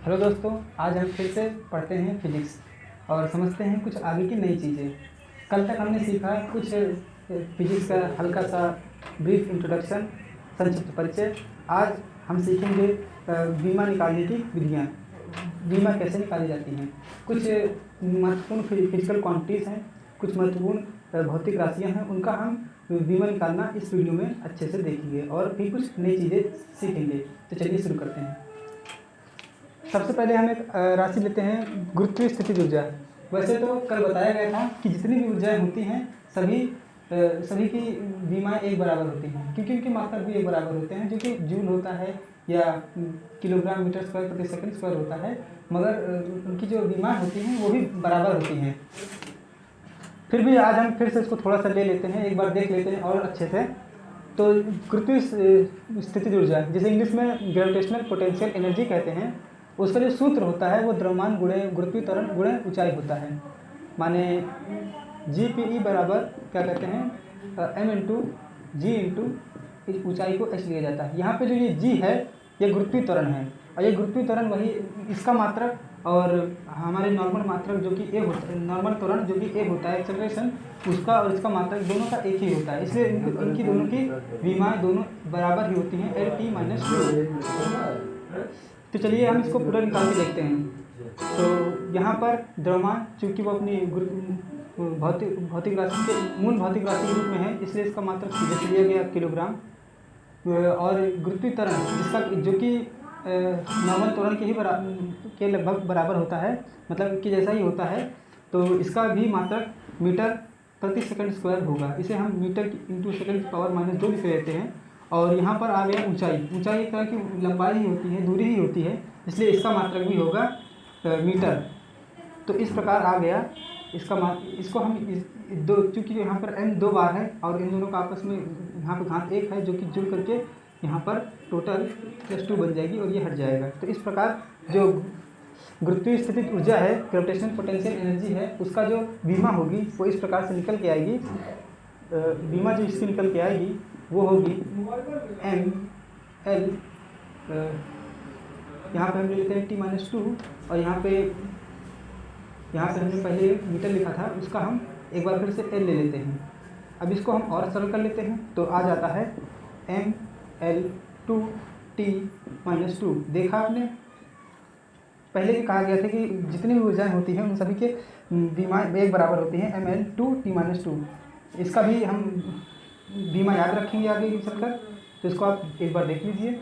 Hello दोस्तों, आज हम फिर से पढ़ते हैं फिजिक्स और समझते हैं कुछ आगे की नई चीज़ें। कल तक हमने सीखा कुछ फिजिक्स का हल्का सा ब्रीफ इंट्रोडक्शन, संक्षिप्त परिचय। आज हम सीखेंगे बीमा निकालने की विधियाँ, बीमा कैसे निकाली जाती हैं। कुछ महत्वपूर्ण फिजिकल क्वांटिटीज़ हैं, कुछ महत्वपूर्ण भौतिक राशियाँ हैं, उनका हम बीमा निकालना इस वीडियो में अच्छे से देखेंगे और फिर कुछ नई चीज़ें सीखेंगे। तो चलिए शुरू करते हैं। सबसे पहले हम एक राशि लेते हैं, गुरुत्वीय स्थितिज ऊर्जा। वैसे तो कल बताया गया था कि जितनी भी ऊर्जाएं होती हैं सभी की बीमाएं एक बराबर होती हैं, क्योंकि उनकी मात्रक भी एक बराबर होते हैं, जो कि जूल होता है या किलोग्राम मीटर स्क्वायर प्रति सेकंड स्क्वायर होता है, मगर उनकी जो बीमाएं होती हैं वो भी बराबर होती हैं। फिर भी आज हम फिर से इसको थोड़ा सा ले लेते हैं, एक बार देख लेते हैं और अच्छे से। तो गुरुत्वीय स्थितिज ऊर्जा, जिसे इंग्लिश में ग्रेविटेशनल पोटेंशियल एनर्जी कहते हैं, उसका जो सूत्र होता है वो द्रव्यमान गुणे गुरुत्वीय त्वरण गुणे ऊंचाई होता है। माने GPE बराबर क्या कहते हैं, m इंटू जी इंटू ऊंचाई को h लिया जाता है। यहाँ पे जो ये g है ये गुरुत्वीय त्वरण है, और ये गुरुत्वीय त्वरण वही इसका मात्रक और हमारे नॉर्मल मात्रक जो कि a होता है, नॉर्मल त्वरण जो कि a होता है एक्सेलरेशन, उसका और इसका मात्रक दोनों का एक ही होता है। इसलिए इनकी दोनों की विमाएँ दोनों बराबर ही होती हैं, L-T-2। तो चलिए हम इसको पूरा निकाल के देखते हैं। तो यहाँ पर द्रव्यमान, चूँकि वो अपनी भौतिक राशि के मूल भौतिक राशि के रूप में है, इसलिए इसका मात्रक सीधे लिया गया किलोग्राम। और गुरुत्वीय त्वरण जिसका जो कि नॉर्मल त्वरण के लगभग बराबर होता है, मतलब कि जैसा ही होता है, तो इसका भी मात्रक मीटर प्रति सेकंड स्क्वायर होगा। इसे हम मीटर इंटू सेकंड की पावर -2 लिख लेते हैं। और यहाँ पर आ गया ऊंचाई। ऊंचाई एक तरह की लंबाई ही होती है, दूरी ही होती है, इसलिए इसका मात्रक भी होगा मीटर। तो इस प्रकार आ गया इसको हम दो, चूँकि यहाँ पर n 2 बार है और इन दोनों का आपस में यहाँ पर घात 1 है, जो कि जुड़ करके यहाँ पर टोटल +2 बन जाएगी और ये हट जाएगा। तो इस प्रकार जो गुरुत्वीय स्थितिज ऊर्जा है, ग्रेविटेशनल पोटेंशियल एनर्जी है, उसका जो बीमा होगी वो इस प्रकार से निकल के आएगी। बीमा जो इसकी निकल के आएगी वो होगी ML, यहाँ पे हम ले लेते हैं T-2, और यहाँ पे हमने पहले मीटर लिखा था, उसका हम एक बार फिर से L ले लेते हैं। अब इसको हम और सरल कर लेते हैं, तो आ जाता है ML 2T-2। देखा आपने, पहले भी कहा गया था कि जितनी भी ऊर्जाएँ होती हैं उन सभी के बीमाएँ एक बराबर होती हैं, ML 2T-2। इसका भी हम बीमा याद रखेंगे आगे चलकर, तो इसको आप एक बार देख लीजिए।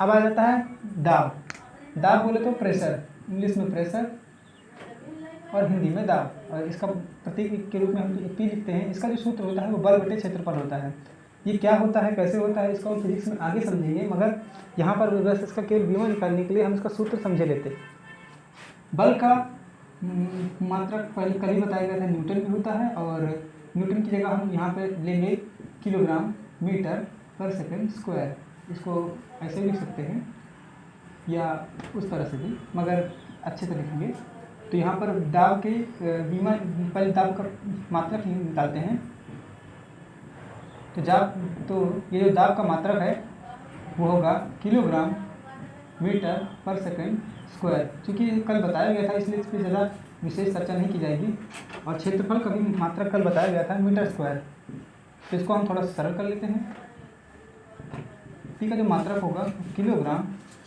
अब आ जाता है दाब। दाब बोले तो प्रेशर, इंग्लिश में प्रेशर और हिंदी में दाब, और इसका प्रतीक के रूप में हम P लिखते हैं। इसका जो सूत्र होता है वो बल बटे क्षेत्रफल होता है। ये क्या होता है, कैसे होता है, इसको हम फिजिक्स में आगे समझेंगे, मगर यहाँ पर बस इसका केवल बीमा निकालने के लिए हम इसका सूत्र समझे लेते हैं। बल का मात्रक पहले कल ही बताया गया था, न्यूटन में होता है, और न्यूटन की जगह हम यहाँ पे लेंगे किलोग्राम मीटर पर सेकंड स्क्वायर। इसको ऐसे भी लिख सकते हैं या उस तरह से भी, मगर अच्छे से लिखेंगे। तो यहाँ पर दाब के बीमा, पहले दाब का मात्रक निकालते हैं। तो ये जो दाब का मात्रक है वो होगा किलोग्राम मीटर पर सेकंड स्क्वायर। चूँकि कल बताया गया था इसलिए इस पर ज़्यादा विशेष चर्चा नहीं की जाएगी। और क्षेत्रफल का भी मात्रक कल बताया गया था, मीटर स्क्वायर। तो इसको हम थोड़ा सरल कर लेते हैं। P का जो मात्रक होगा किलोग्राम,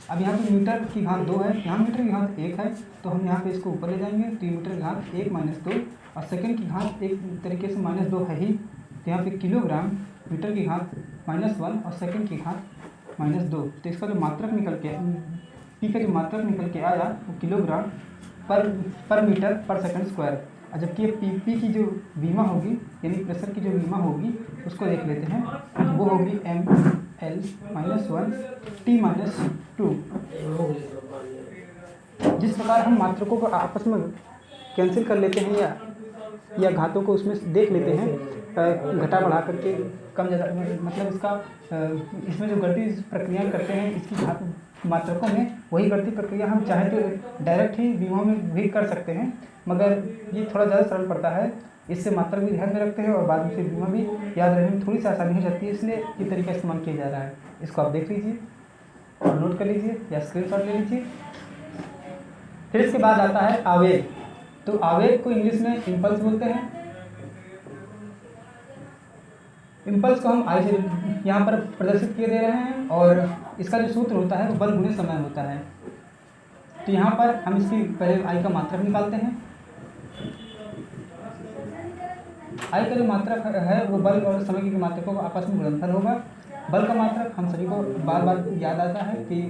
अब यहाँ पे मीटर की घात 2 है, यहाँ मीटर की घात 1 है, तो हम यहाँ पे इसको ऊपर ले जाएंगे, तो मीटर की घात 1 - 2, और सेकंड की घात एक तरीके से -2 है ही, तो यहाँ पे किलोग्राम मीटर की घात -1 और सेकंड की घात -2। तो इसका जो मात्रक निकल के P का जो मात्रक निकल के आया वो किलोग्राम पर मीटर पर सेकंड स्क्वायर। और जबकि P की जो बीमा होगी, यानी प्रेशर की जो बीमा होगी, उसको देख लेते हैं, वो होगी ML -1 T-2। जिस प्रकार हम मात्रकों को आपस में कैंसिल कर लेते हैं या घातों को उसमें देख लेते हैं, घटा बढ़ा करके कम ज़्यादा, मतलब इसमें जो गणितीय प्रक्रिया करते हैं इसकी घात मात्रकों में, वही गणितीय प्रक्रिया हम चाहे तो डायरेक्ट ही बीमा में भी कर सकते हैं, मगर ये थोड़ा ज़्यादा सरल पड़ता है। इससे मात्रक भी ध्यान में रखते हैं और बाद में फिर बीमा भी याद रखने में थोड़ी सी आसानी हो जाती है, इसलिए ये तरीका इस्तेमाल किया जा रहा है। इसको आप देख लीजिए। और नोट कर लीजिए या स्क्रीनशॉट ले लीजिए। फिर इसके बाद आता है आवेग। तो आवेग को इंग्लिश में इम्पल्स बोलते हैं। इम्पल्स को हम आई से यहाँ पर प्रदर्शित किए दे रहे हैं और इसका जो सूत्र होता है वो बल गुणे समय होता है। तो यहाँ पर हम इसकी पहले आई का मात्रक निकालते हैं। आई का जो मात्रक है वो बल और समय की मात्रकों का आपस में गुणनफल होगा। बल का मात्रक हम सभी को बार बार याद आता है कि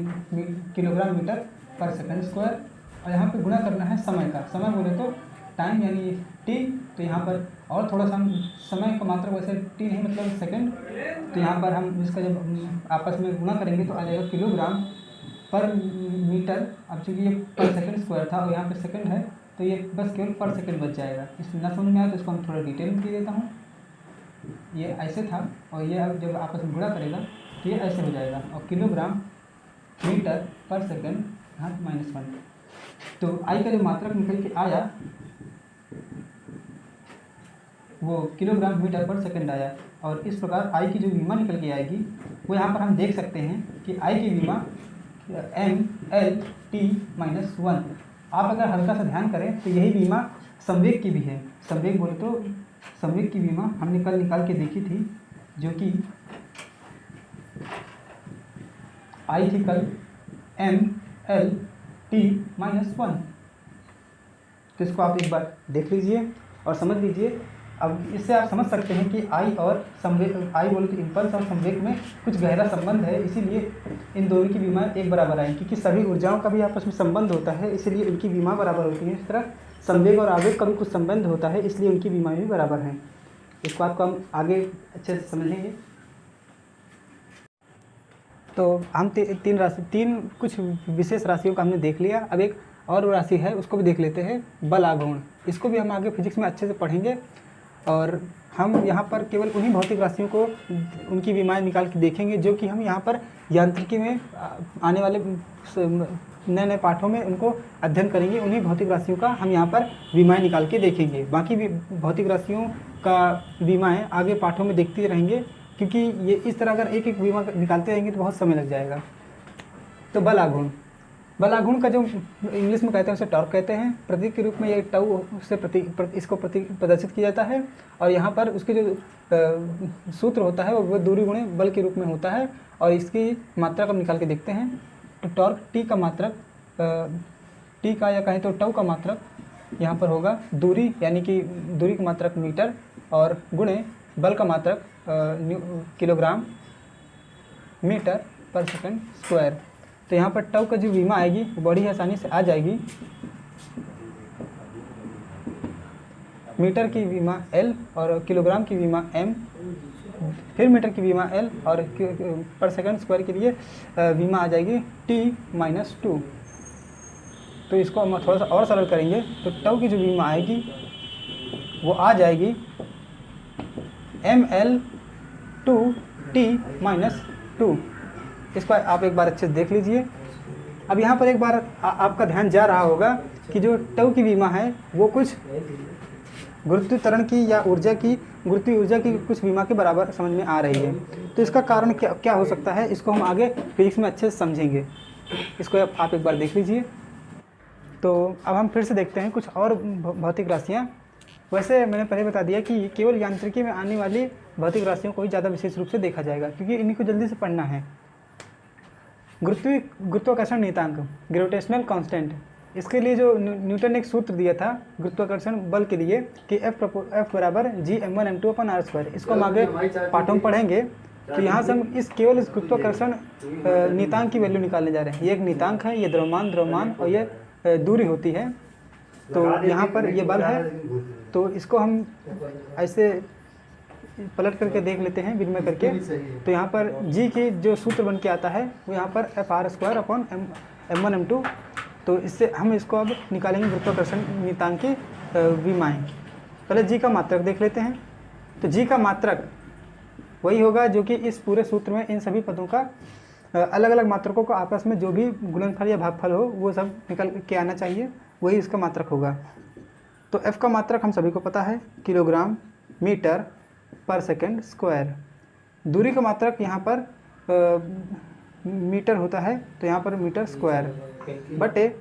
किलोग्राम मीटर पर सेकंड स्क्वायर, और यहाँ पे गुणा करना है समय का। समय बोले तो टाइम यानी टी, तो यहाँ पर और थोड़ा सा हम समय का मात्रक वैसे टी नहीं मतलब सेकंड, तो यहाँ पर हम इसका जब आपस में गुणा करेंगे तो आ जाएगा किलोग्राम पर मीटर। अब चूँकि ये पर सेकंड स्क्वायर था और यहाँ पे सेकंड है तो ये बस केवल पर सेकंड बच जाएगा। इसमें ना समझ में आया तो इसको हम थोड़ा डिटेल में दे देता हूँ। ये ऐसे था और ये अब जब आपस में गुणा करेगा तो ये ऐसे हो जाएगा, और किलोग्राम मीटर पर सेकंड यहाँ -1। तो आई का जो मात्रक निकल के आया वो किलोग्राम मीटर पर सेकंड आया। और इस प्रकार आई की जो विमा निकल के आएगी वो यहाँ पर हम देख सकते हैं कि आई की विमा mL/t-1। आप अगर हल्का सा ध्यान करें तो यही विमा संवेग की भी है। संवेग बोले तो संवेग की विमा हमने कल निकाल के देखी थी, जो कि आई थी कल mL/t-1। तो इसको आप एक बार देख लीजिए और समझ लीजिए। अब इससे आप समझ सकते हैं कि आई और संवेग, आई बोले तो इम्पल्स और संवेग में कुछ गहरा संबंध है, इसीलिए इन दोनों की विमा एक बराबर आएगी। क्योंकि सभी ऊर्जाओं का भी आपस में संबंध होता है, इसीलिए उनकी विमा बराबर होती है। इस तरह संवेग और आवेग का भी कुछ संबंध होता है, इसलिए उनकी विमा भी बराबर हैं। इस बात को हम आगे अच्छे से समझेंगे। तो हम तीन कुछ विशेष राशियों का हमने देख लिया। अब एक और राशि है उसको भी देख लेते हैं, बल आघूर्ण। इसको भी हम आगे फिजिक्स में अच्छे से पढ़ेंगे और हम यहाँ पर केवल उन्हीं भौतिक राशियों को उनकी विमाएँ निकाल के देखेंगे जो कि हम यहाँ पर यांत्रिकी में आने वाले नए नए पाठों में उनको अध्ययन करेंगे। उन्हीं भौतिक राशियों का हम यहाँ पर विमाएँ निकाल के देखेंगे। बाकी भी भौतिक राशियों का विमाएँ आगे पाठों में देखते रहेंगे, क्योंकि ये इस तरह अगर एक एक विमा निकालते रहेंगे तो बहुत समय लग जाएगा। तो बल आघूर्ण, बल आघूर्ण का जो इंग्लिश में कहते हैं उसे टॉर्क कहते हैं। प्रतीक के रूप में ये टाउ से इसको प्रदर्शित किया जाता है, और यहाँ पर उसके जो सूत्र होता है वो दूरी गुणे बल के रूप में होता है। और इसकी मात्रा को निकाल के देखते हैं। तो टॉर्क टी का मात्रक टी का या कहें तो टाउ का मात्रक यहाँ पर होगा दूरी, यानी कि दूरी का मात्रक मीटर, और गुणे बल का मात्रक किलोग्राम मीटर पर सेकंड स्क्वायर। तो यहाँ पर टाउ का जो विमा आएगी वो बड़ी आसानी से आ जाएगी। मीटर की विमा L और किलोग्राम की विमा M, फिर मीटर की विमा L और पर सेकंड स्क्वायर के लिए विमा आ जाएगी T-2। तो इसको हम थोड़ा सा और सरल करेंगे तो टाउ की जो विमा आएगी वो आ जाएगी mL/t-2। इसको आप एक बार अच्छे से देख लीजिए। अब यहाँ पर एक बार आपका ध्यान जा रहा होगा कि जो टाउ की विमा है वो कुछ गुरुत्वीय त्वरण की या गुरुत्वीय ऊर्जा की कुछ विमा के बराबर समझ में आ रही है। तो इसका कारण क्या हो सकता है, इसको हम आगे फिजिक्स में अच्छे से समझेंगे। इसको आप एक बार देख लीजिए। तो अब हम फिर से देखते हैं कुछ और भौतिक राशियाँ। वैसे मैंने पहले बता दिया कि केवल यांत्रिकी में आने वाली भौतिक राशियों को ही ज़्यादा विशेष रूप से देखा जाएगा, क्योंकि इन्हीं को जल्दी से पढ़ना है। गुरुत्वाकर्षण नियतांक, ग्रेविटेशनल कांस्टेंट, इसके लिए जो न्यूटन ने एक सूत्र दिया था गुरुत्वाकर्षण बल के लिए कि F बराबर G(m1m2/r²). इसको हम आगे पाठों में पढ़ेंगे। तो यहाँ से हम केवल इस गुरुत्वाकर्षण नियतांक की वैल्यू निकालने जा रहे हैं। ये एक नियतांक है, ये द्रव्यमान और ये दूरी होती है। तो यहाँ पर ये बल है, तो इसको हम ऐसे पलट करके देख लेते हैं विनिमय करके। तो यहाँ पर जी की जो सूत्र बन के आता है वो यहाँ पर Fr²/m1m2। तो इससे हम इसको अब निकालेंगे गुरुत्वाकर्षण नियतांक की विमाएँ। पहले जी का मात्रक देख लेते हैं। तो जी का मात्रक वही होगा जो कि इस पूरे सूत्र में इन सभी पदों का अलग अलग मात्रकों को आपस में जो भी गुणनफल या भागफल हो वो सब निकल के आना चाहिए, वही इसका मात्रक होगा। तो F का मात्रक हम सभी को पता है, किलोग्राम मीटर पर सेकंड स्क्वायर। दूरी का मात्रक यहाँ पर मीटर होता है तो यहाँ पर मीटर स्क्वायर बटे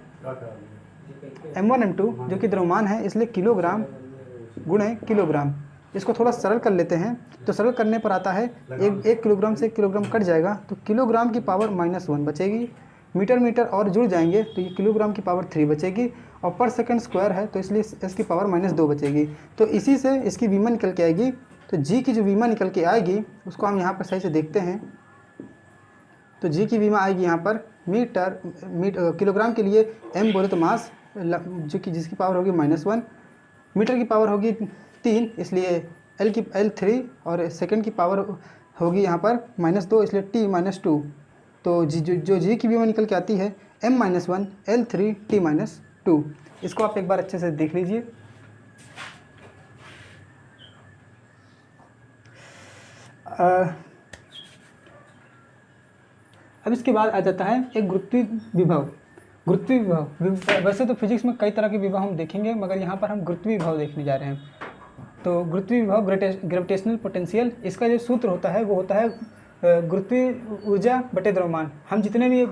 m1 m2 जो कि द्रव्यमान है, इसलिए किलोग्राम गुणे किलोग्राम। इसको थोड़ा सरल कर लेते हैं तो सरल करने पर आता है एक किलोग्राम से 1 किलोग्राम कट जाएगा तो किलोग्राम की पावर -1 बचेगी। मीटर मीटर और जुड़ जाएंगे तो ये किलोग्राम की पावर 3 बचेगी और पर सेकंड स्क्वायर है तो इसलिए इसकी पावर -2 बचेगी। तो इसी से इसकी विमा निकल के आएगी। तो जी की जो विमा निकल के आएगी उसको हम यहाँ पर सही से देखते हैं। तो जी की विमा आएगी यहाँ पर किलोग्राम के लिए m बोले तो मास जो कि जिसकी पावर होगी -1, मीटर की पावर होगी 3 इसलिए L3 और सेकंड की पावर होगी यहाँ पर -2 इसलिए T-2। तो जो जी की विमा निकल के आती है m-1 L3 T-2। इसको आप एक बार अच्छे से देख लीजिए। अब इसके बाद आ जाता है एक गुरुत्वीय विभव। गुरुत्वीय विभव, वैसे तो फिजिक्स में कई तरह के विभव हम देखेंगे मगर यहाँ पर हम गुरुत्वीय विभव देखने जा रहे हैं। तो गुरुत्वीय विभव ग्रेविटेशनल पोटेंशियल, इसका जो सूत्र होता है वो होता है गुरुत्वीय ऊर्जा बटे द्रव्यमान। हम जितने भी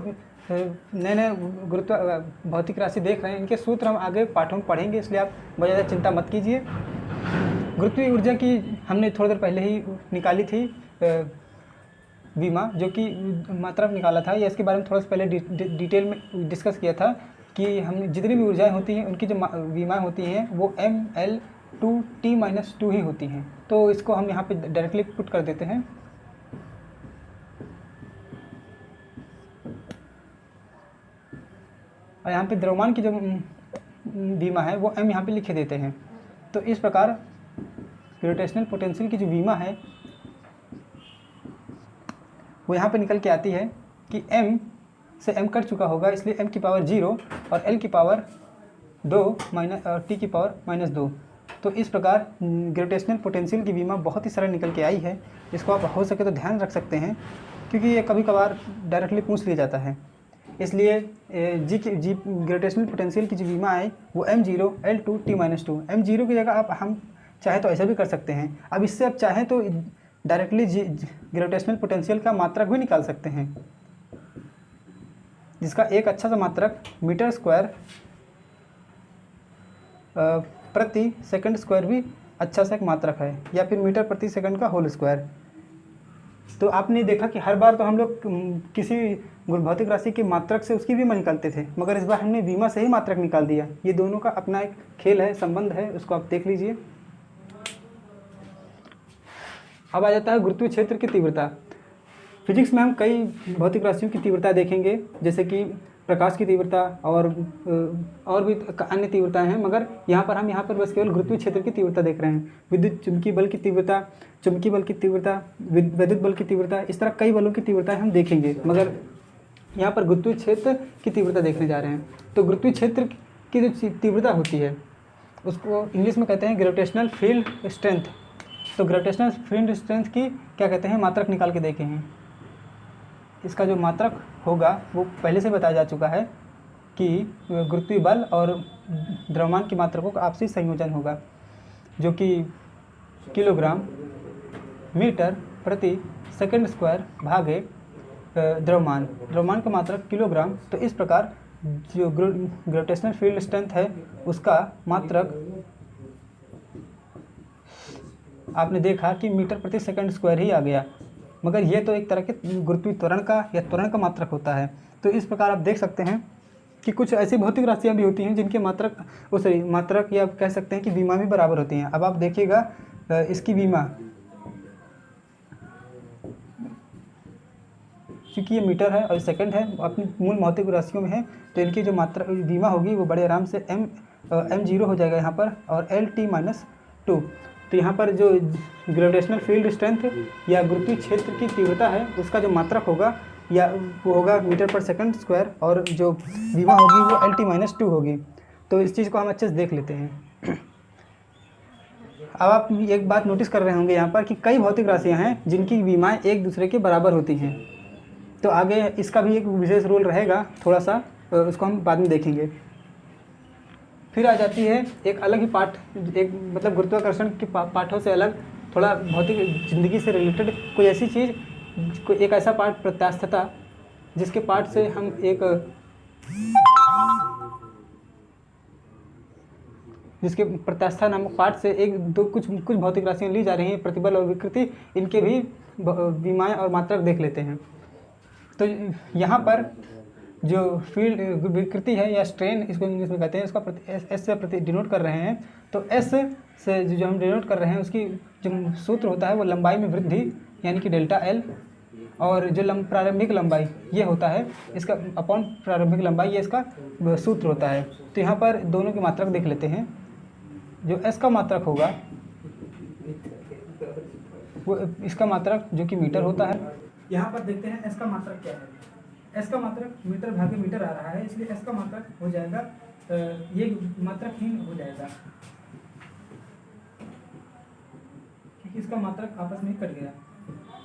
नए नए गुरुत्व भौतिक राशि देख रहे हैं इनके सूत्र हम आगे पाठों में पढ़ेंगे, इसलिए आप बहुत ज़्यादा चिंता मत कीजिए। गुरुत्वीय ऊर्जा की हमने थोड़ी देर पहले ही निकाली थी विमा, जो कि मात्रा निकाला था, या इसके बारे में थोड़ा सा पहले डिटेल में डिस्कस किया था कि हम जितनी भी ऊर्जाएं होती हैं उनकी जो विमाएँ होती हैं वो mL2T-2 ही होती हैं। तो इसको हम यहाँ पे डायरेक्टली पुट कर देते हैं। और यहाँ पे द्रव्यमान की जो विमा है वो m यहाँ पे लिखे देते हैं। तो इस प्रकार ग्रेविटेशनल पोटेंशियल की जो विमा है वो यहाँ पे निकल के आती है कि m से m कट चुका होगा इसलिए m की पावर 0 और l की पावर 2 t की पावर -2। तो इस प्रकार ग्रेविटेशनल पोटेंशियल की विमा बहुत ही सरल निकल के आई है। इसको आप हो सके तो ध्यान रख सकते हैं क्योंकि ये कभी कभार डायरेक्टली पूछ लिया जाता है। इसलिए जी ग्रेविटेशनल पोटेंशियल की जो विमा है वो m0 L2 T-2। m0 की जगह आप हम चाहे तो ऐसा भी कर सकते हैं। अब इससे आप चाहें तो डायरेक्टली ग्रेविटेशनल पोटेंशियल का मात्रक भी निकाल सकते हैं, जिसका एक अच्छा सा मात्रक मीटर स्क्वायर प्रति सेकंड स्क्वायर भी अच्छा सा एक मात्रक है, या फिर मीटर प्रति सेकंड का होल स्क्वायर। तो आपने देखा कि हर बार तो हम लोग किसी भौतिक राशि के मात्रक से उसकी विमा निकालते थे, मगर इस बार हमने विमा से ही मात्रक निकाल दिया। ये दोनों का अपना एक खेल है, संबंध है, उसको आप देख लीजिए। अब आ जाता है गुरुत्वीय क्षेत्र की तीव्रता। फिजिक्स में हम कई भौतिक राशियों की तीव्रता देखेंगे, जैसे कि प्रकाश की तीव्रता और भी अन्य तीव्रताएं हैं, मगर यहाँ पर बस केवल गुरुत्वीय क्षेत्र की तीव्रता देख रहे हैं। विद्युत चुंबकीय बल की तीव्रता, चुंबकीय बल की तीव्रता, विद्युत बल की तीव्रता, इस तरह कई बलों की तीव्रताएं हम देखेंगे, मगर यहाँ पर गुरुत्वीय क्षेत्र की तीव्रता देखने जा रहे हैं। तो गुरुत्वीय क्षेत्र की जो तीव्रता होती है उसको इंग्लिश में कहते हैं ग्रेविटेशनल फील्ड स्ट्रेंथ। तो ग्रेविटेशनल फील्ड स्ट्रेंथ की क्या कहते हैं, मात्रक निकाल के देखे हैं। इसका जो मात्रक होगा वो पहले से बताया जा चुका है कि गुरुत्वीय बल और द्रव्यमान की मात्रकों का आपसी संयोजन होगा, जो कि किलोग्राम मीटर प्रति सेकंड स्क्वायर भागे द्रव्यमान का मात्रक किलोग्राम। तो इस प्रकार जो ग्रेविटेशनल फील्ड स्ट्रेंथ है उसका मात्रक आपने देखा कि मीटर प्रति सेकंड स्क्वायर ही आ गया, मगर ये तो एक तरह के गुरुत्वीय त्वरण का मात्रक होता है। तो इस प्रकार आप देख सकते हैं कि कुछ ऐसी भौतिक राशियाँ भी होती हैं जिनके मात्रक या कह सकते हैं कि विमा भी बराबर होती हैं। अब आप देखिएगा इसकी विमा, क्योंकि ये मीटर है और सेकंड है, अपनी मूल भौतिक राशियों में है, तो इनकी जो विमा होगी वो बड़े आराम से m0 हो जाएगा यहाँ पर, और L-2। तो यहाँ पर जो ग्रेविटेशनल फील्ड स्ट्रेंथ या गुरुत्वीय क्षेत्र की तीव्रता है उसका जो मात्रक होगा या वो होगा मीटर पर सेकंड स्क्वायर, और जो विमा होगी वो L-2 होगी। तो इस चीज़ को हम अच्छे से देख लेते हैं। अब आप एक बात नोटिस कर रहे होंगे यहाँ पर कि कई भौतिक राशियाँ हैं जिनकी विमाएँ एक दूसरे के बराबर होती हैं। तो आगे इसका भी एक विशेष रोल रहेगा, थोड़ा सा उसको हम बाद में देखेंगे। फिर आ जाती है एक अलग ही पाठ, एक मतलब गुरुत्वाकर्षण के पाठों से अलग, थोड़ा भौतिक जिंदगी से रिलेटेड कोई ऐसी चीज़, कोई एक ऐसा पाठ प्रत्यास्थता, जिसके पार्ट से हम एक जिसके प्रत्यास्था नामक पार्ट से एक दो कुछ भौतिक राशियाँ ली जा रही हैं, प्रतिबल और विकृति, इनके भी विमाएँ और मात्रक देख लेते हैं। तो यहाँ पर जो फील्ड विकृति है या स्ट्रेन इसको इंग्लिश में कहते हैं, इसका एस से प्रति डिनोट कर रहे हैं। तो एस से जो हम डिनोट कर रहे हैं उसकी जो सूत्र होता है वो लंबाई में वृद्धि यानी कि डेल्टा एल, और जो प्रारंभिक लंबाई ये होता है इसका अपॉन प्रारंभिक लंबाई, ये इसका सूत्र होता है। तो यहाँ पर दोनों की मात्रक देख लेते हैं। जो एस का मात्रक होगा वो इसका मात्रक जो कि मीटर होता है। यहाँ पर देखते हैं एस का मात्रक क्या है। एस का मात्रक मीटर भागे मीटर आ रहा है, इसलिए एस का मात्रक हो जाएगा ये मात्रकहीन हो जाएगा क्योंकि इसका मात्रक आपस में कट गया।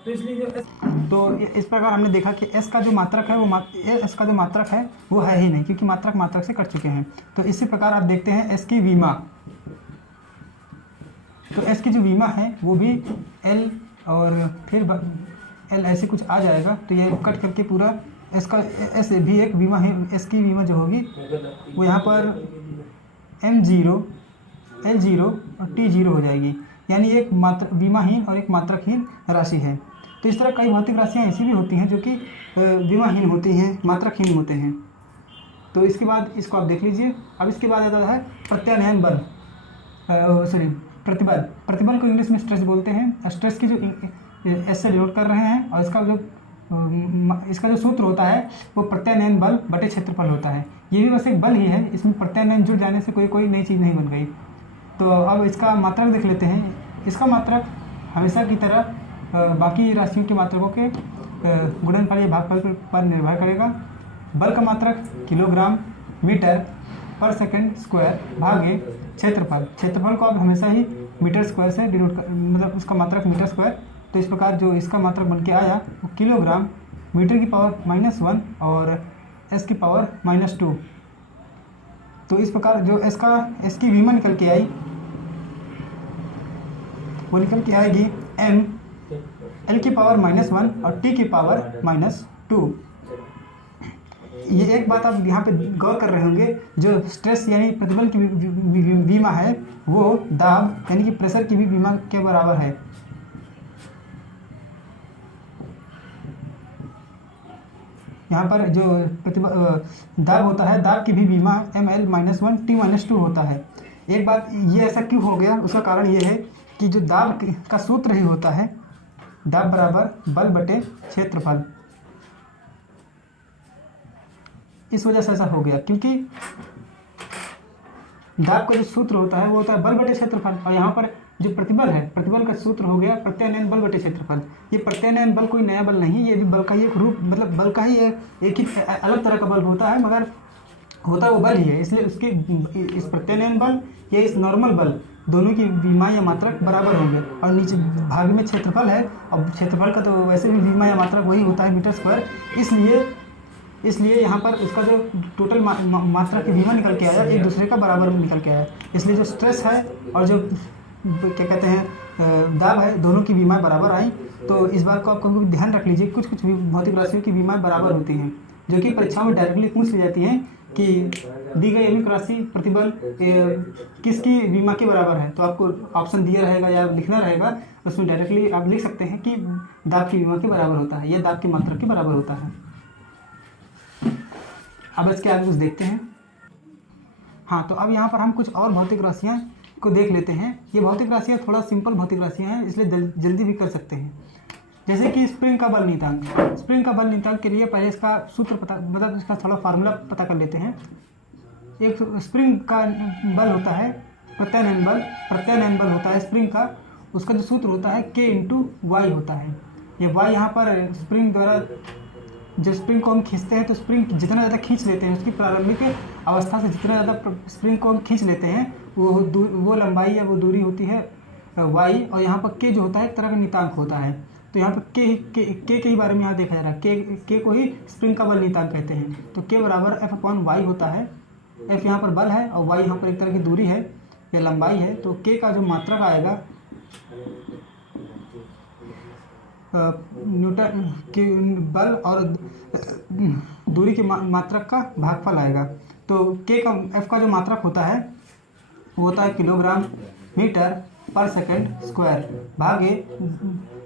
तो इसलिए जो एस, तो इस प्रकार हमने देखा कि एस का जो मात्रक है वो एस का जो मात्रक है वो है ही नहीं, क्योंकि मात्रक मात्रक से कट चुके हैं। तो इसी प्रकार आप देखते हैं एस की विमा, तो एस की जो विमा है वो भी एल और फिर एल ऐसे कुछ आ जाएगा। तो ये कट करके पूरा एस का एस भी एक विमा है, एस की विमा जो होगी वो यहाँ पर M0 L0 और T0 हो जाएगी, यानी एक विमाहीन और एक मात्रकहीन राशि है। तो इस तरह कई भौतिक राशियाँ ऐसी भी होती हैं जो कि विमाहीन होती हैं, मात्रकहीन होते हैं। तो इसके बाद इसको आप देख लीजिए। अब इसके बाद आता है प्रत्यानयन बल, प्रतिबल। प्रतिबल को इंग्लिश में स्ट्रेस बोलते हैं। स्ट्रेस की जो एस से डिनोट कर रहे हैं, और इसका जो सूत्र होता है वो प्रत्यानयन बल बटे क्षेत्रफल होता है। ये भी बस एक बल ही है, इसमें प्रत्यानयन जुड़ जाने से कोई नई चीज़ नहीं बन गई। तो अब इसका मात्रक देख लेते हैं। इसका मात्रक हमेशा की तरह बाकी राशियों के मात्रकों के गुणनफल या भागफल पर निर्भर करेगा। बल का मात्रक किलोग्राम मीटर पर सेकंड स्क्वायर भागे क्षेत्रफल। क्षेत्रफल को आप हमेशा ही मीटर स्क्वायर से डिनोट कर, मतलब उसका मात्रक मीटर स्क्वायर। तो इस प्रकार जो इसका मात्रक बन के आया वो किलोग्राम मीटर की पावर -1 और एस की पावर -2। तो इस प्रकार जो एस की विमा निकल के आई वो निकल के आएगी m एल की पावर -1 और टी की पावर -2। ये एक बात आप यहाँ पे गौर कर रहे होंगे, जो स्ट्रेस यानी प्रतिबल की विमा है वो दाब यानी कि प्रेशर की भी विमा के बराबर है। यहाँ पर जो दाब होता है, दाब की भी विमा ml -1 t -2 होता है। एक बात ये ऐसा क्यों हो गया, उसका कारण ये है कि जो दाब का सूत्र ही होता है दाब बराबर बल बटे क्षेत्रफल। इस वजह से ऐसा हो गया, क्योंकि दाब का जो सूत्र होता है वो होता है बल बटे क्षेत्रफल, और यहाँ पर जो प्रतिबल है, प्रतिबल का सूत्र हो गया प्रत्यानयन बल बटे क्षेत्रफल। ये प्रत्यानयन बल कोई नया बल नहीं, ये भी बल का ही एक रूप, मतलब बल का ही एक ही अलग तरह का बल होता है, मगर होता वो बल ही है। इसलिए उसके इस प्रत्यानयन बल या इस नॉर्मल बल दोनों की विमा या मात्रक बराबर होंगे। और नीचे भाग में क्षेत्रफल है, और क्षेत्रफल का तो वैसे भी विमा या मात्रक वही होता है मीटर स्क्वायर। इसलिए यहाँ पर उसका जो टोटल मात्रा की विमा निकल के आया एक दूसरे का बराबर में निकल के आया। इसलिए जो स्ट्रेस है और जो क्या कहते हैं दाब है, दोनों की विमा बराबर आई। तो इस बात को आपको ध्यान रख लीजिए, कुछ भौतिक राशियों की विमा बराबर होती हैं, जो कि परीक्षाओं में डायरेक्टली पूछ ली जाती हैं कि दी गई एक राशि प्रतिबल किसकी विमा के बराबर है। तो आपको ऑप्शन दिया रहेगा या लिखना रहेगा, उसमें डायरेक्टली आप लिख सकते हैं कि दाब की विमा के बराबर होता है या दाब की मात्रा के बराबर होता है। अब इसके आगे कुछ देखते हैं। हाँ, तो अब यहाँ पर हम कुछ और भौतिक राशियाँ को देख लेते हैं। ये भौतिक राशियाँ थोड़ा सिंपल भौतिक राशियाँ हैं, इसलिए जल्दी भी कर सकते हैं। जैसे कि स्प्रिंग का बल नियतांक। स्प्रिंग का बल नियतांक के लिए पहले इसका सूत्र पता, मतलब इसका थोड़ा फार्मूला पता कर लेते हैं। एक स्प्रिंग का बल होता है प्रत्यानयन बल। प्रत्यानयन बल होता है स्प्रिंग का, उसका जो सूत्र होता है K × Y होता है। ये Y यहाँ पर स्प्रिंग द्वारा, जब स्प्रिंग को हम खींचते हैं तो स्प्रिंग जितना ज़्यादा खींच लेते हैं, उसकी प्रारंभिक अवस्था से जितना ज़्यादा स्प्रिंग को हम खींच लेते हैं वो लंबाई या वो दूरी होती है y। और यहाँ पर k जो होता है एक तरह का नियतांक होता है। तो यहाँ पर k के ही बारे में यहाँ देखा जा रहा है। k को ही स्प्रिंग का बल नियतांक कहते हैं। तो k बराबर F/y होता है। F यहाँ पर बल है और y यहाँ पर एक तरह की दूरी है या लंबाई है। तो k का जो मात्रक आएगा न्यूटन की बल और दूरी की मात्रक का भागफल आएगा। तो के का एफ का जो मात्रक होता है वो होता है किलोग्राम मीटर पर सेकंड स्क्वायर भागे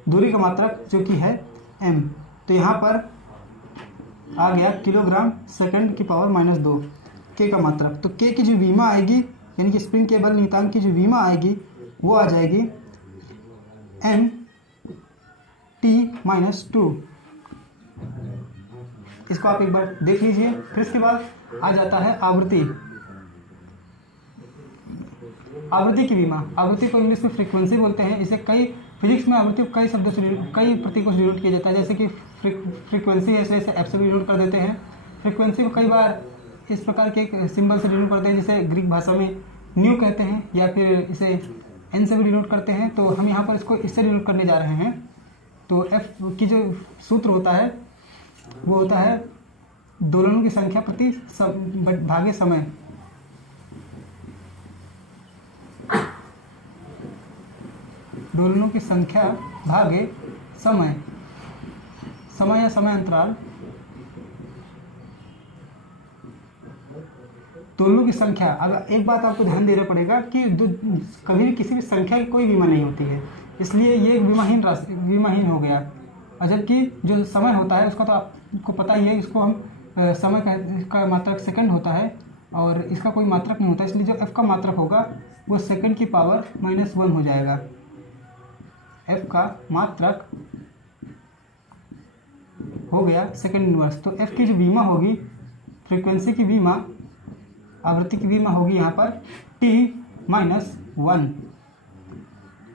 दूरी का मात्रक जो कि है एम। तो यहाँ पर आ गया किलोग्राम सेकंड की पावर -2 के का मात्रक। तो के की जो विमा आएगी यानी कि स्प्रिंग के बल नियतांक की जो विमा आएगी वो आ जाएगी एम टी -2। इसको आप एक बार देख लीजिए। फिर इसके बाद आ जाता है आवृत्ति। आवृत्ति की विमा, आवृत्ति को इंग्लिश में फ्रीक्वेंसी बोलते हैं। इसे कई फिजिक्स में आवृत्ति को कई शब्दों से कई प्रतीकों से डिनोट किया जाता है। जैसे कि फ्रीक्वेंसी है इसलिए इसे एफ से भी डिनोट कर देते हैं। फ्रीक्वेंसी को कई बार इस प्रकार के एक सिंबल से डिनोट करते हैं जिसे ग्रीक भाषा में न्यू कहते हैं, या फिर इसे एन से भी डिनोट करते हैं। तो हम यहाँ पर इसको इससे डिनोट करने जा रहे हैं। तो एफ की जो सूत्र होता है वो होता है दोलनों की संख्या प्रति भागे समय। दोलनों की संख्या भागे समय, समय या समय अंतराल। दोलनों की संख्या, अगर एक बात आपको ध्यान देना पड़ेगा कि कभी भी किसी भी संख्या की कोई विमा नहीं होती है, इसलिए ये विमाहीन हो गया। और जबकि जो समय होता है उसका तो आपको पता ही है, इसको हम समय का मात्रक सेकंड होता है और इसका कोई मात्रक नहीं होता, इसलिए जो एफ का मात्रक होगा वो सेकंड की पावर -1 हो जाएगा। एफ का मात्रक हो गया सेकंड इनवर्स। तो एफ की जो विमा होगी, फ्रीक्वेंसी की विमा, आवृत्ति की विमा होगी यहाँ पर t-1।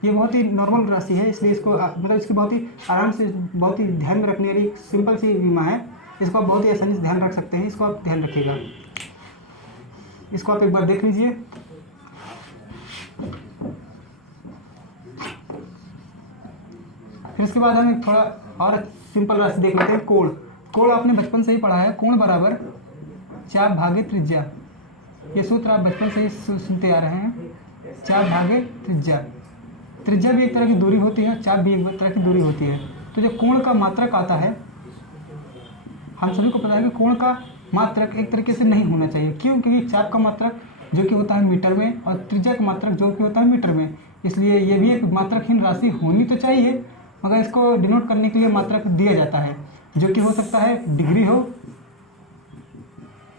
ये बहुत ही नॉर्मल राशि है, इसलिए इसको मतलब इसकी बहुत ही आराम से, बहुत ही ध्यान में रखने वाली सिंपल सी विमा है। इसको आप बहुत ही आसानी से ध्यान रख सकते हैं। इसको आप ध्यान रखिएगा। इसको आप एक बार देख लीजिए। फिर इसके बाद हम एक थोड़ा और सिंपल राशि देख लेते हैं। कोण। कोण आपने बचपन से ही पढ़ा है। कोण बराबर चाप भागे त्रिज्या। ये सूत्र आप बचपन से ही सुनते आ रहे हैं। चाप भागे त्रिज्या। त्रिज्या भी एक तरह की दूरी होती है, चाप भी एक तरह की दूरी होती है। तो जो कोण का मात्रक आता है, हम सभी को पता है कि कोण का मात्रक एक तरीके से नहीं होना चाहिए। क्यों? क्योंकि चाप का मात्रक जो कि होता है मीटर में और त्रिज्या का मात्रक जो कि होता है मीटर में, इसलिए ये भी एक मात्रकहीन राशि होनी तो चाहिए, मगर इसको डिनोट करने के लिए मात्रक दिया जाता है, जो कि हो सकता है डिग्री हो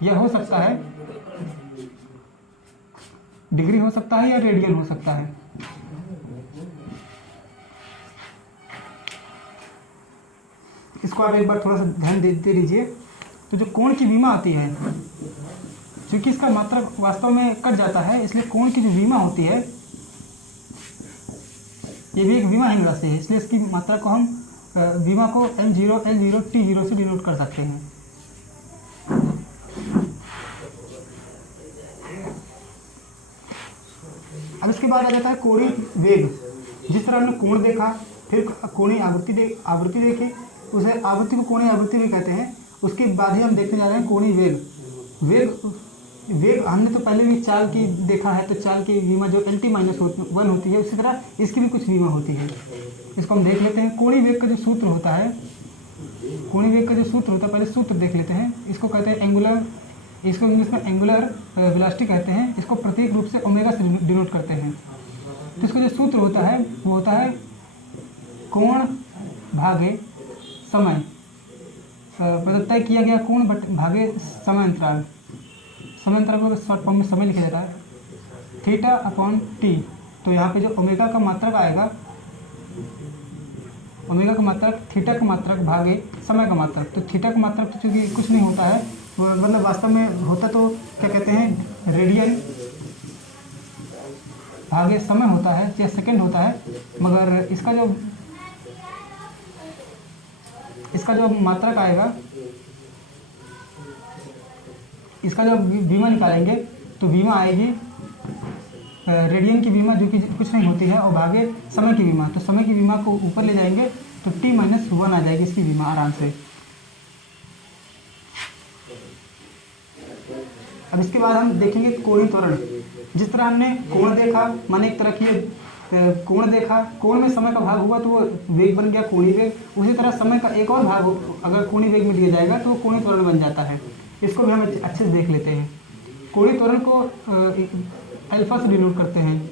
या हो सकता है डिग्री हो सकता है या रेडियन हो सकता है। इसको आप एक बार थोड़ा सा ध्यान दे लीजिए। तो जो कोण की विमा आती है, क्योंकि इसका मात्रक वास्तव में कट जाता है, इसलिए कोण की जो विमा होती है ये भी एक विमाहीन राशि है, इसलिए इसकी मात्रा को हम विमा को L0 L0 T0 से डिनोट कर सकते हैं। अब इसके बाद आ जाता है कोणीय वेग। जिस तरह हमने कोण देखा, फिर कोणीय आवृत्ति देखी, उसे आवृत्ति को कोणीय आवृत्ति भी कहते हैं। उसके बाद ही हम देखने जा रहे हैं कोणीय वेग हमने तो पहले भी चाल की देखा है। तो चाल की विमा जो LT-1 होती है, उसी तरह इसकी भी कुछ विमा होती है। इसको हम देख लेते हैं। कोणीय वेग का जो सूत्र होता है, पहले सूत्र देख लेते हैं। इसको कहते हैं एंगुलर, इसको इंग्लिश में एंगुलर वेलोसिटी कहते हैं। इसको प्रतीक रूप से ओमेगा से डिनोट करते हैं। तो इसका जो सूत्र होता है वो होता है कोण भागे समय, मतलब तय किया गया कोण भागे समय अंतराल को शॉर्ट फॉर्म में समय लिखा जाता है, θ/t। तो यहाँ पे जो ओमेगा का मात्रक आएगा, ओमेगा का मात्रक थीटा का मात्रक भागे समय का मात्रक। तो थीटा का मात्रक तो चूँकि कुछ नहीं होता है, मतलब वास्तव में होता तो क्या कहते हैं रेडियन भागे समय होता है या सेकंड होता है, मगर इसका जो मात्रक आएगा, इसका जब बीमा निकालेंगे तो बीमा आएगी रेडियन की बीमा जो कि कुछ नहीं होती है, और भागे समय की बीमा। तो समय की बीमा को ऊपर ले जाएंगे तो T-1 आ जाएगी इसकी बीमा आराम से। अब इसके बाद हम देखेंगे कोणीय त्वरण। जिस तरह हमने कोण देखा, माने एक तरह की कोण देखा, कोण में समय का भाग हुआ तो वो वेग बन गया कोणीय वेग। उसी तरह समय का एक और भाग अगर कोणीय वेग में दिया जाएगा तो वो कोणीय त्वरण बन जाता है। इसको भी हम अच्छे से देख लेते हैं। कोणीय त्वरण को अल्फा से डिनोट करते हैं।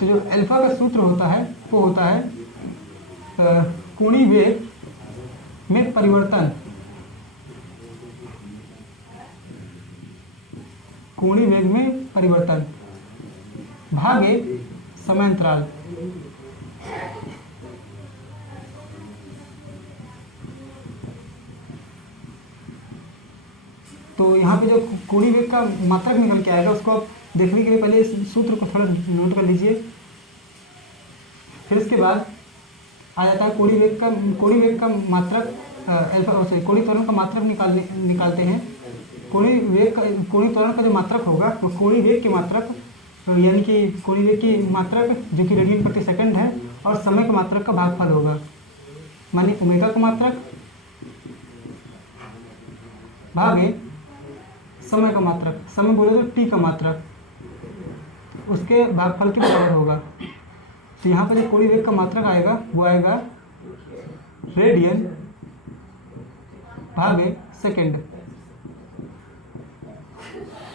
तो जो अल्फा का सूत्र होता है वो होता है कोणीय वेग में परिवर्तन, कोणीय वेग में परिवर्तन भागे समयांतराल। तो यहाँ पे जो कोणीय वेग का मात्रक निकल के आएगा उसको आप देखने के लिए पहले इस सूत्र को थोड़ा नोट कर लीजिए। फिर उसके बाद आ जाता है कोणीय वेग का मात्रक अल्फा से कोणीय त्वरण का मात्रक निकालते हैं। कोणीय त्वरण का जो मात्रक होगा वो कोणीय वेग के मात्रक यानी कि कोणीय वेग की मात्रक जो कि रेडियन प्रति सेकंड है और समय के मात्रक का भागफल होगा, माने ओमेगा का मात्रक भागे समय का मात्रक, समय बोले तो टी का मात्रक, उसके भागफल के बराबर होगा। तो यहाँ पर जो कोणीय वेग का मात्रक आएगा वो आएगा रेडियन भागे सेकंड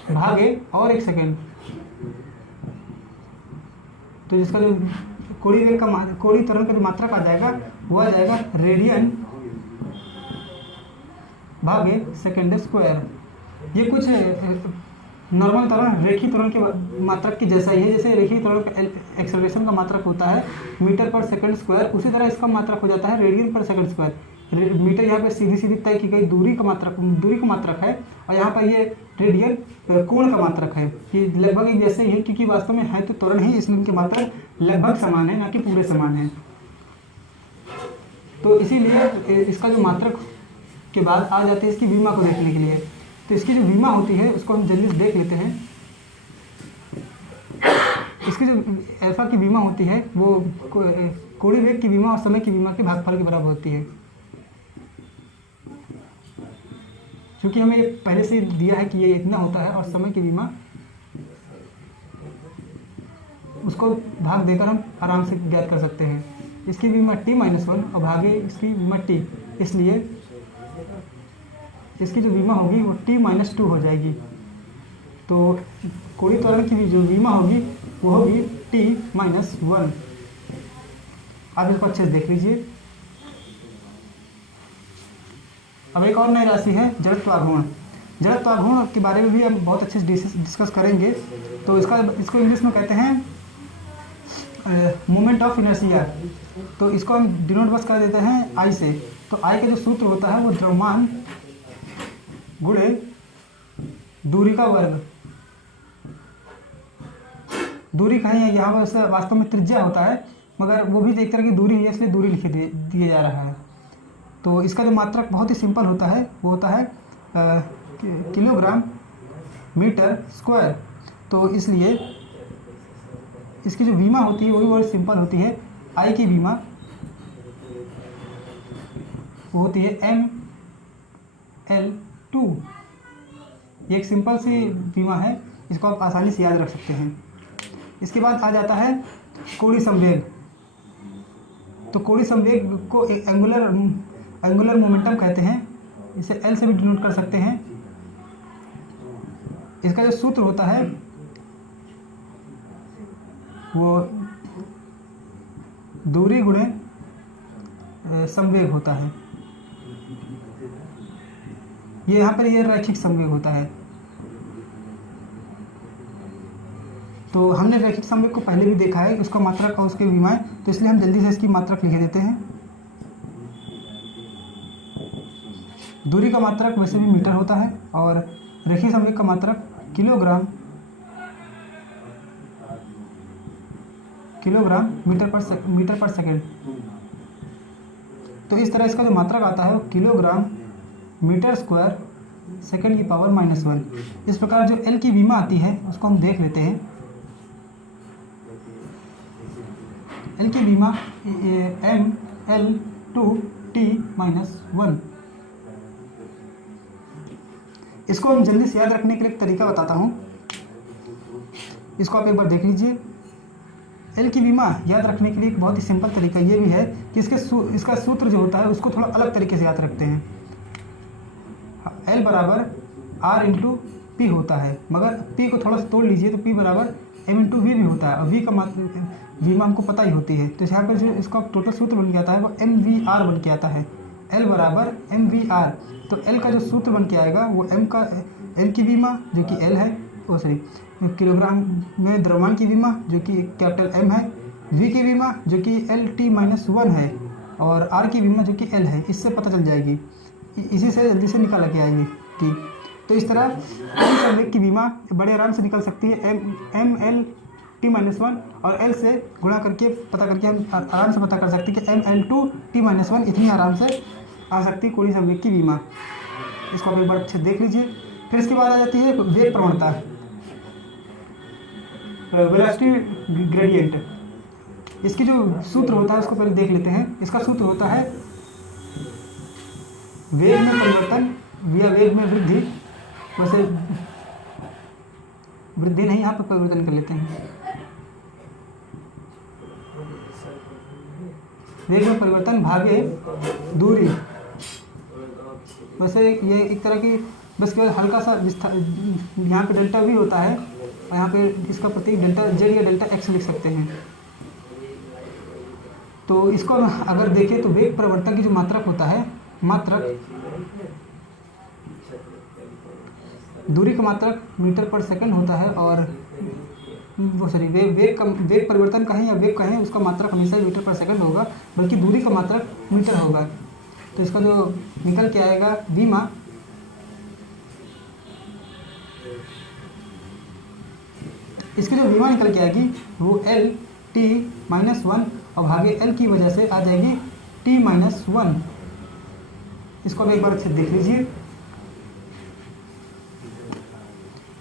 भागे और 1 सेकंड। तो जिसका जो कोणीय त्वरण का जो मात्रक आ जाएगा वो आ जाएगा रेडियन भागे सेकंड स्क्वायर। ये कुछ नॉर्मल त्वरण रेखीय त्वरण के मात्रक की जैसा ही है। जैसे रेखीय त्वरण का एक्सेलरेशन का मात्रक होता है मीटर पर सेकंड स्क्वायर, उसी तरह इसका मात्रक हो जाता है रेडियन पर सेकंड स्क्वायर। मीटर यहाँ पे सीधी तय की गई दूरी का मात्रक है और यहाँ पर ये रेडियन कोण का मात्रक है। ये लगभग एक जैसे ही है क्योंकि वास्तव में है तो त्वरण ही, इसलिए इनके मात्रक लगभग समान है, ना कि पूरे समान है। तो इसीलिए इसका जो मात्रक के बाद आ जाते हैं इसकी विमा को देखने के लिए। तो इसकी जो विमा होती है उसको हम जल्दी से देख लेते हैं। इसकी जो अल्फा की विमा होती है वो कोणीय वेग की विमा और समय की विमा के भागफल के बराबर होती है। क्योंकि हमें ये पहले से दिया है कि ये इतना होता है और समय की विमा उसको भाग देकर हम आराम से ज्ञात कर सकते हैं। इसकी विमा t-1 और भागे इसकी विमा t, इसलिए इसकी जो विमा होगी वो t-2 हो जाएगी। तो कोणीय त्वरण की जो विमा होगी वो होगी t-1। आप इसको अच्छे से देख लीजिए। अब एक और नई राशि है जड़त्वाघूर्ण। जड़त्वाघूर्ण के बारे में भी हम बहुत अच्छे से डिस्कस करेंगे। तो इसको इंग्लिश में कहते हैं मोमेंट ऑफ इनर्शिया। तो इसको हम डिनोट बस कर देते हैं आई से। तो आई का जो सूत्र होता है वो द्रव्यमान गुणे दूरी का वर्ग। दूरी कहीं है, यहाँ पर वास्तव में त्रिज्या होता है मगर वो भी एक तरह की दूरी है इसलिए दूरी लिख दिया जा रहा है। तो इसका जो मात्रक बहुत ही सिंपल होता है वो होता है किलोग्राम मीटर स्क्वायर। तो इसलिए इसकी जो विमा होती है वो भी बहुत सिंपल होती है। आई की विमा वो होती है mL2। ये एक सिंपल सी विमा है, इसको आप आसानी से याद रख सकते हैं। इसके बाद आ जाता है कोणीय संवेग। तो कोणीय संवेग को एंगुलर मोमेंटम कहते हैं, इसे L से भी डिनोट कर सकते हैं। इसका जो सूत्र होता है वो दूरी गुणे संवेग होता है। ये यहाँ पर ये रैखिक संवेग होता है। तो हमने रैखिक संवेग को पहले भी देखा है, उसका मात्रक और उसके विमाएं, तो इसलिए हम जल्दी से इसकी मात्रक लिख देते हैं। दूरी का मात्रक वैसे भी मीटर होता है और रैखिक संवेग का मात्रक किलोग्राम मीटर पर सेकंड। तो इस तरह इसका जो मात्रक आता है वो किलोग्राम मीटर स्क्वायर सेकंड की पावर -1। इस प्रकार जो L की विमा आती है उसको हम देख लेते हैं। L की विमा mL2t-1। इसको हम जल्दी से याद रखने के लिए एक तरीका बताता हूँ, इसको आप एक बार देख लीजिए। एल की बीमा याद रखने के लिए एक बहुत ही सिंपल तरीका ये भी है कि इसका सूत्र जो होता है उसको थोड़ा अलग तरीके से याद रखते हैं। एल बराबर आर इंटू पी होता है, मगर पी को थोड़ा सा तोड़ लीजिए तो पी बराबर एम इंटू वी भी होता है, और वी का बीमा हमको पता ही होती है। तो यहाँ पर जो इसका टोटल सूत्र बन के आता है वो एम वी आर बन के आता है। एल बराबर एम वी आर, तो एल का जो सूत्र बन के आएगा वो एम की बीमा जो कि एल है, किलोग्राम में द्रव्यमान की बीमा जो कि कैपिटल एम है, वी की बीमा जो कि एल टी माइनस 1 है, और आर की बीमा जो कि एल है। इससे पता चल जाएगी, इसी से जल्दी से निकाल के आएगी कि तो इस तरह कोई संवेग की बीमा बड़े आराम से निकल सकती है। एम एल टी माइनस 1 और एल से गुणा करके पता करके हम आराम से पता कर सकते हैं कि M L two T minus 1 इतनी आराम से आ सकती है कोई संवेग की बीमा। इसको आप एक बार अच्छे देख लीजिए। फिर इसके बाद आ जाती है वेग प्रवणता, वेलोसिटी ग्रेडियंट। इसकी जो सूत्र होता है उसको पहले देख लेते हैं। इसका सूत्र होता है वेग में परिवर्तन या वेग में वृद्धि, वैसे वृद्धि नहीं, यहाँ पर परिवर्तन कर लेते हैं। वेग में परिवर्तन भागे दूरी, वैसे ये एक तरह की बस केवल हल्का सा यहाँ पे डेल्टा वी होता है, और यहाँ पे इसका प्रतीक डेल्टा जेड या डेल्टा एक्स लिख सकते हैं। तो इसको अगर देखें तो वेग परिवर्तन की जो मात्रक होता है, मात्रक दूरी का मात्रक मीटर पर सेकंड होता है, और वो सॉरी वेग परिवर्तन कहें या वेग कहें उसका मात्रक हमेशा मीटर पर सेकंड होगा, बल्कि दूरी का मात्रक मीटर होगा। तो इसका जो निकल के आएगा बीमा, इसकी जो बीमा निकल के आएगी वो एल टी माइनस 1 और भागे एल की वजह से आ जाएगी टी माइनस 1। इसको अब एक बार अच्छे देख लीजिए।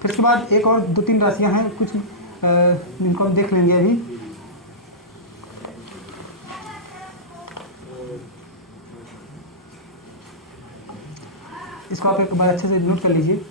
फिर उसके बाद एक और 2-3 राशियां हैं कुछ, इनको हम देख लेंगे अभी। इसको आप एक बार अच्छे से नोट कर लीजिए।